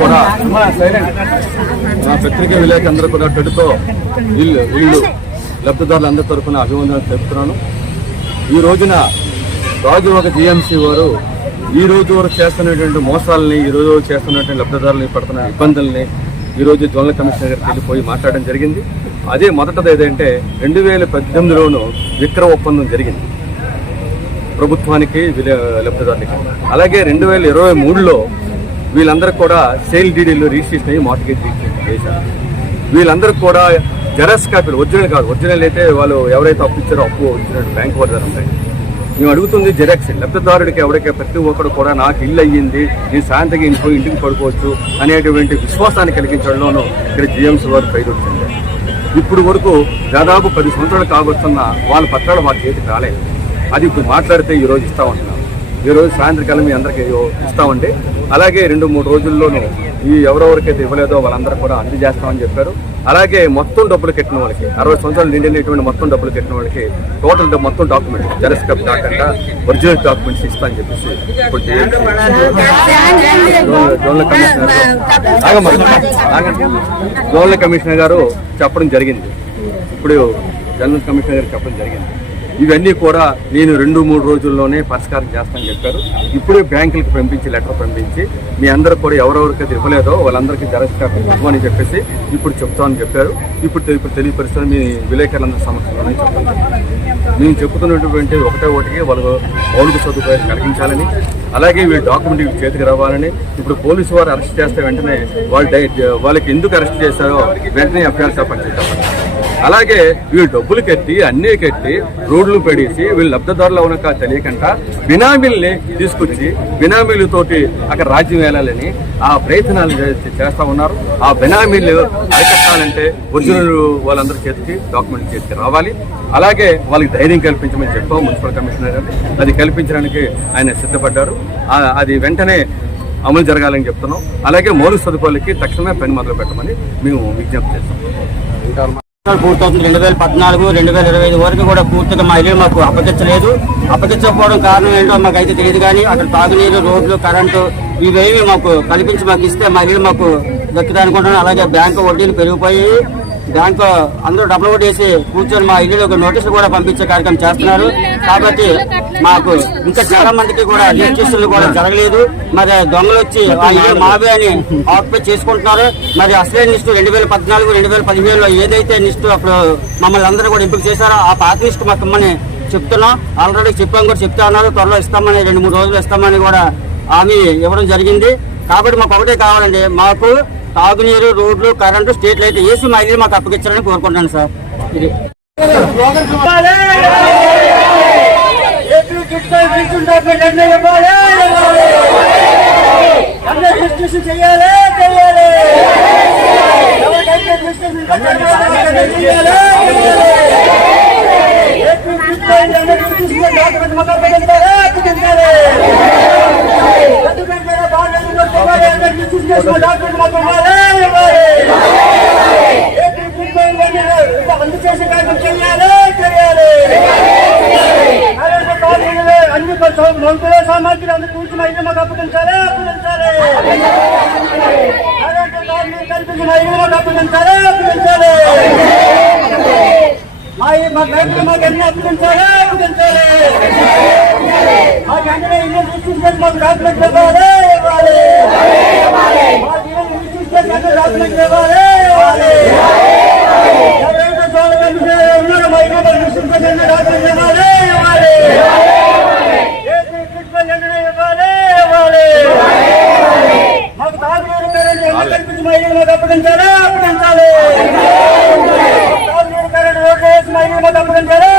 కూడా మా పత్రికా విలేకరులందరూ కూడా టెడ్కో ఇల్లు లబ్ధిదారులందరి తరఫున అభివందనలు తెలుపుతున్నాను. ఈ రోజున రాజువాక జీఎంసీ వారు ఈ రోజు వరకు చేస్తున్నటువంటి మోసాలని, ఈ రోజు చేస్తున్నటువంటి లబ్ధిదారులని పడుతున్న ఇబ్బందుల్ని ఈరోజు జోనల్ కమిషనర్ గారికి వెళ్ళిపోయి మాట్లాడడం జరిగింది. అదే మొదటిది ఏదంటే 2018లోనూ విక్రయ ఒప్పందం జరిగింది ప్రభుత్వానికి లబ్ధిదారులకి. అలాగే 2023లో వీళ్ళందరూ కూడా సేల్ డీడీలు రిజిస్ట్రేషన్ అయ్యి మార్టిగేజ్ రిజిస్ట్రేషన్ చేశారు. వీళ్ళందరూ కూడా జెరాక్స్ కాపీలు, ఒరిజినల్ కాదు, ఒరిజినల్ అయితే వాళ్ళు ఎవరైతే అప్పు ఇచ్చారో అప్పు వచ్చినట్టు బ్యాంకు వారి దగ్గర ఉంటాయి. మేము అడుగుతుంది జెరాక్స్. లబ్ధిదారుడికి ఎవరికి ప్రతి ఒక్కరు కూడా నాకు ఇల్లు అయ్యింది, నేను సాయంత్రం ఇంటికి పడుకోవచ్చు అనేటువంటి విశ్వాసాన్ని కలిగించడంలోనూ ఇక్కడ జీఎంసీ వారు పైరొచ్చింది. ఇప్పుడు వరకు దాదాపు 10 సంవత్సరాలు కావస్తున్న వాళ్ళ పత్రాలు వారి చేతికి రాలేదు. అది ఇప్పుడు మాట్లాడితే ఈరోజు ఇస్తామంటున్నాం. ఈరోజు సాయంత్రకాలం మీ అందరికీ ఇస్తామండి. అలాగే 2-3 రోజుల్లోనూ ఈ ఎవరెవరికైతే ఇవ్వలేదో వాళ్ళందరూ కూడా అందజేస్తామని చెప్పారు. అలాగే మొత్తం డబ్బులు కట్టిన వాళ్ళకి 60 సంవత్సరాలు నిండినటువంటి మొత్తం డబ్బులు కట్టిన వాళ్ళకి టోటల్ మొత్తం డాక్యుమెంట్స్ జెరాక్స్ కాపీ కాకుండా ఒరిజినల్ డాక్యుమెంట్స్ ఇస్తామని చెప్పేసి ఇప్పుడు జోనల్ కమిషనర్ గారు చెప్పడం జరిగింది. ఇప్పుడు జనరల్ కమిషనర్ గారు చెప్పడం జరిగింది. ఇవన్నీ కూడా నేను 2-3 రోజుల్లోనే పరిష్కారం చేస్తానని చెప్పారు. ఇప్పుడే బ్యాంకులకు పంపించి లెటర్ పంపించి మీ అందరూ కూడా ఎవరెవరికైతే ఇవ్వలేదో వాళ్ళందరికీ జెరాక్స్ కాపీ ఇవ్వమని చెప్పేసి ఇప్పుడు చెప్తామని చెప్పారు. ఇప్పుడు తెలియపరుస్తాను. మీ విలేకరులందరి సమస్యలోనే చెప్తాను. మేము చెప్తున్నటువంటి ఒకటికి వాళ్ళు మౌలిక సదుపాయాలు కలిగించాలని, అలాగే వీళ్ళు డాక్యుమెంట్ చేతికి రావాలని. ఇప్పుడు పోలీసు వారు అరెస్ట్ చేస్తే వెంటనే వాళ్ళకి ఎందుకు అరెస్ట్ చేశారో వెంటనే ఎఫ్ఐఆర్ చెప్పండి. అలాగే వీళ్ళు డబ్బులు కట్టి అన్నీ కట్టి రోడ్లు పెడేసి వీళ్ళు లబ్ధిదారులు అవునక తెలియకుండా బినామీల్ని తీసుకొచ్చి బినామీలతోటి అక్కడ రాజ్యం వేయాలని ఆ ప్రయత్నాలు చేస్తూ ఉన్నారు. ఆ బినామీలు అరికట్టాలంటే ఒరిజినల్ వాళ్ళందరి చేతికి డాక్యుమెంట్ చేతికి రావాలి. అలాగే వాళ్ళకి ధైర్యం కల్పించమని చెప్పాం మున్సిపల్ కమిషనర్ గారు. అది కల్పించడానికి ఆయన సిద్ధపడ్డారు. అది వెంటనే అమలు జరగాలని చెప్తున్నాం. అలాగే మౌలిక సదుపాయాలకి తక్షణమే పని మొదలు పెట్టమని మేము విజ్ఞప్తి చేస్తాం. పూర్తవుతుంది. 2014, 2025 వరకు కూడా పూర్తిగా మా ఇల్లు మాకు అప్పగించకపోవడం కారణం ఏంటో మాకు అయితే తెలియదు. కానీ అక్కడ తాగునీరు, రోడ్లు, కరెంటు ఇవేమి మాకు కల్పించి మాకు ఇస్తే మా ఇల్లు మాకు దక్కుతాయి అనుకుంటున్నాను. అలాగే బ్యాంకు వడ్డీలు పెరిగిపోయి బ్యాంకు అందరూ డబ్బులు కొట్టేసి కూర్చొని మా ఇల్లు ఒక నోటీసులు కూడా పంపించే కార్యక్రమం చేస్తున్నారు. కాబట్టి మాకు ఇంకా చాలా మందికి కూడా రిజిస్ట్రేషన్లు కూడా జరగలేదు. మరి దొంగలు వచ్చి ఆ ఇల్లు మావే అని ఆక్యుపై చేసుకుంటున్నారు. మరి అసలే లిస్టు 2014, 2015లో ఏదైతే లిస్టు అప్పుడు మమ్మల్ని అందరూ కూడా ఎంపిక చేశారో ఆ పాత లిస్టు మాకు ఇమ్మని చెప్తున్నాం. ఆల్రెడీ చెప్పాం కూడా చెప్తా ఉన్నారు. త్వరలో ఇస్తామని 2-3 రోజులు ఇస్తామని కూడా హామీ ఇవ్వడం జరిగింది. కాబట్టి మాకు ఒకటే కావాలండి, మాకు తాగునీరు, రోడ్లు, కరెంటు, స్ట్రీట్ లైట్ వేసి మా ఇల్లు మాకు అప్పగించాలని కోరుకుంటాను సార్. ఇది మంత్రుల సామర్థ్యం అందరూ కూర్చున్న ఇల్లు మాకు అప్పగించాలి. కల్పించిన ఇల్లు మాకు అప్పగించాలి. మా బ్యాంకులు మాకు ఎన్ని అప్పగించాలి. మాకు వెంటనే ఇల్లు రిజిస్ట్రేషన్ మాకు డాక్యుమెంట్ ఇవ్వాలి. మాకు ఇల్లు రిజిస్ట్రేషన్ డాక్యుమెంట్ ఇవ్వాలి. ఎవరైతే ఉన్నారో మా ఇల్లు రిజిస్ట్రేషన్ డాక్యుమెంట్ ఇవ్వాలి. మాకు తాగునీరు కరెంట్ మా ఇల్లు మాకు అప్పగించాలి. తాగునీరు కరెంట్ రోడ్లు వేసి మా ఇల్లు మాకు అప్పగించాలి.